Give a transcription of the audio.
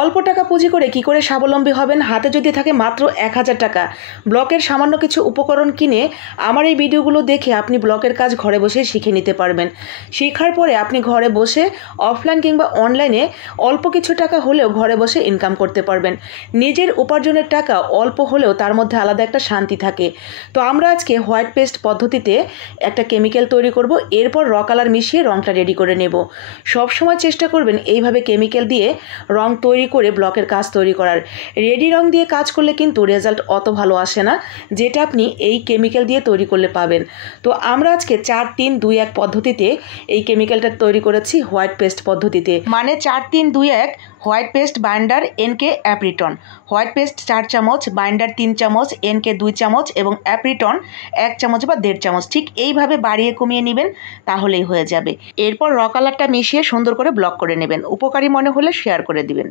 অল্প টাকা পুঁজি করে কি করে স্বাবলম্বী হবেন? হাতে যদি থাকে মাত্র 1000 টাকা, ব্লকের সামান্য কিছু উপকরণ কিনে আমার এই ভিডিওগুলো দেখে আপনি ব্লকের কাজ ঘরে বসে শিখে নিতে পারবেন। শেখার পরে আপনি ঘরে বসে অফলাইন কিংবা অনলাইনে অল্প কিছু টাকা হলেও ঘরে বসে ইনকাম করতে পারবেন। নিজের উপার্জনের টাকা অল্প হলেও তার মধ্যে আলাদা একটা শান্তি থাকে। তো আমরা আজকে হোয়াইট পেস্ট পদ্ধতিতে একটা কেমিক্যাল তৈরি করব, এরপর র কালার মিশিয়ে রঙটা রেডি করে নেব। সবসময় চেষ্টা করবেন এইভাবে কেমিক্যাল দিয়ে রং তৈরি করে ব্লকের কাজ তৈরি করার। রেডি রং দিয়ে কাজ করলে কিন্তু রেজাল্ট অত ভালো আসে না, যেটা আপনি এই কেমিক্যাল দিয়ে তৈরি করলে পাবেন। তো আমরা আজকে 4-3-2-1 পদ্ধতিতে এই কেমিক্যালটা তৈরি করেছি, হোয়াইট পেস্ট পদ্ধতিতে, মানে 4-3-2-1 হোয়াইট পেস্ট বাইন্ডার এনকে অ্যাপ্রিটন। হোয়াইট পেস্ট 4 চামচ, বাইন্ডার 3 চামচ, এনকে 2 চামচ এবং অ্যাপ্রিটন 1 চামচ বা 1.5 চামচ। ঠিক এইভাবে বাড়িয়ে কমিয়ে নেবেন, তাহলেই হয়ে যাবে। এরপর র কালারটা মিশিয়ে সুন্দর করে ব্লক করে নেবেন। উপকারী মনে হলে শেয়ার করে দিবেন।